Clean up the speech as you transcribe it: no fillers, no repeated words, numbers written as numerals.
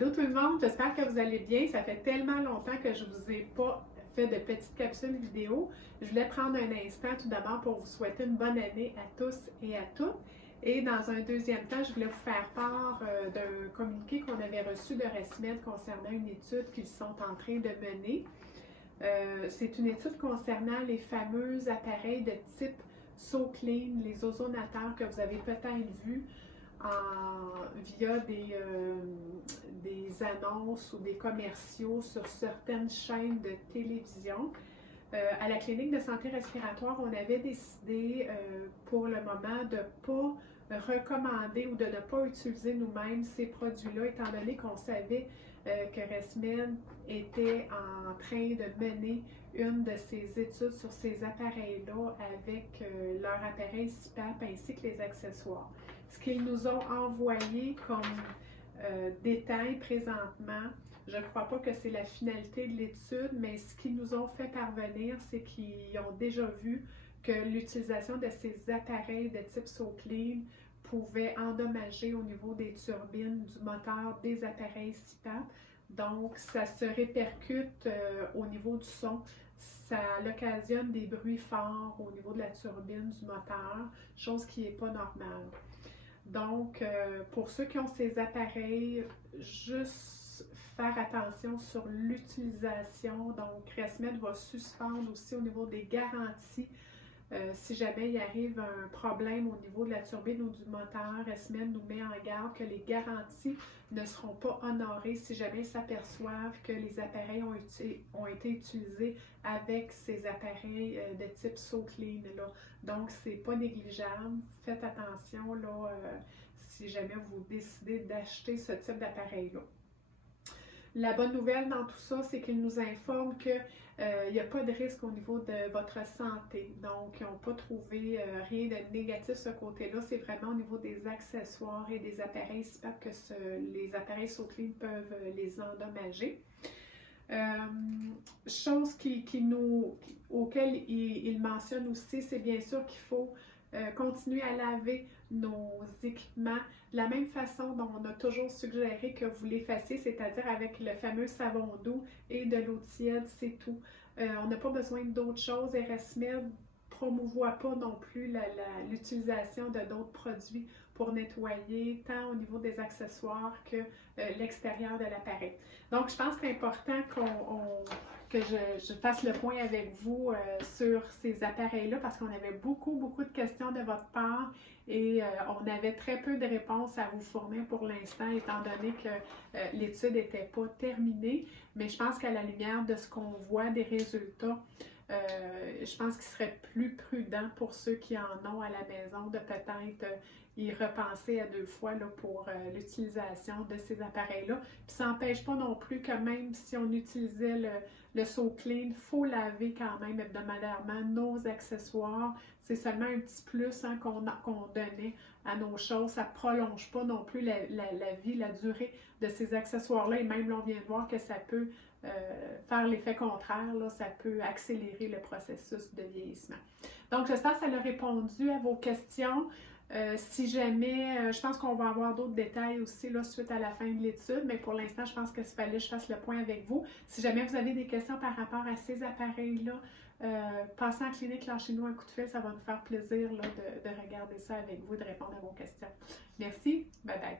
Allô tout le monde, j'espère que vous allez bien. Ça fait tellement longtemps que je ne vous ai pas fait de petites capsules vidéo. Je voulais prendre un instant tout d'abord pour vous souhaiter une bonne année à tous et à toutes. Et dans un deuxième temps, je voulais vous faire part d'un communiqué qu'on avait reçu de ResMed concernant une étude qu'ils sont en train de mener. C'est une étude concernant les fameux appareils de type SoClean, les ozonateurs que vous avez peut-être vus via des annonces ou des commerciaux sur certaines chaînes de télévision. À la clinique de santé respiratoire, on avait décidé pour le moment de ne pas recommander ou de ne pas utiliser nous-mêmes ces produits-là, étant donné qu'on savait que ResMed était en train de mener une de ces études sur ces appareils-là avec leur appareil CPAP ainsi que les accessoires. Ce qu'ils nous ont envoyé comme détail présentement, je ne crois pas que c'est la finalité de l'étude, mais ce qu'ils nous ont fait parvenir, c'est qu'ils ont déjà vu que l'utilisation de ces appareils de type SoClean pouvait endommager au niveau des turbines du moteur des appareils CPAP. Donc, ça se répercute au niveau du son. Ça occasionne des bruits forts au niveau de la turbine du moteur, chose qui n'est pas normale. Donc, pour ceux qui ont ces appareils, juste faire attention sur l'utilisation. Donc, ResMed va suspendre aussi au niveau des garanties. Si jamais il arrive un problème au niveau de la turbine ou du moteur, ResMed nous met en garde que les garanties ne seront pas honorées si jamais ils s'aperçoivent que les appareils ont été utilisés avec ces appareils de type SoClean. Donc, c'est pas négligeable. Faites attention là, si jamais vous décidez d'acheter ce type d'appareil-là. La bonne nouvelle dans tout ça, c'est qu'ils nous informent qu'il n'y a pas de risque au niveau de votre santé. Donc, ils n'ont pas trouvé rien de négatif de ce côté-là. C'est vraiment au niveau des accessoires et des appareils CPAP que les appareils SoClean peuvent les endommager. Chose auquel il mentionne aussi, c'est bien sûr qu'il faut continuer à laver nos équipements de la même façon dont on a toujours suggéré que vous les fassiez, c'est-à-dire avec le fameux savon doux et de l'eau tiède, c'est tout. On n'a pas besoin d'autres choses et ResMed ne promouvoit pas non plus l'utilisation de d'autres produits pour nettoyer tant au niveau des accessoires que l'extérieur de l'appareil. Donc, je pense que c'est important que je fasse le point avec vous sur ces appareils-là parce qu'on avait beaucoup de questions de votre part et on avait très peu de réponses à vous fournir pour l'instant étant donné que l'étude n'était pas terminée. Mais je pense qu'à la lumière de ce qu'on voit des résultats, je pense qu'il serait plus prudent pour ceux qui en ont à la maison de peut-être y repenser à 2 fois là, pour l'utilisation de ces appareils-là. Puis ça n'empêche pas non plus que même si on utilisait le SoClean, il faut laver quand même hebdomadairement nos accessoires. C'est seulement un petit plus hein, qu'on donnait à nos choses. Ça ne prolonge pas non plus la vie, la durée de ces accessoires-là. Et même là, on vient de voir que ça peut faire l'effet contraire, là, ça peut accélérer le processus de vieillissement. Donc, j'espère que ça a répondu à vos questions. Si jamais, je pense qu'on va avoir d'autres détails aussi là, suite à la fin de l'étude, mais pour l'instant, je pense qu'il fallait que je fasse le point avec vous. Si jamais vous avez des questions par rapport à ces appareils-là, passez en clinique, lâchez-nous un coup de fil, ça va nous faire plaisir là, de regarder ça avec vous et de répondre à vos questions. Merci, bye bye.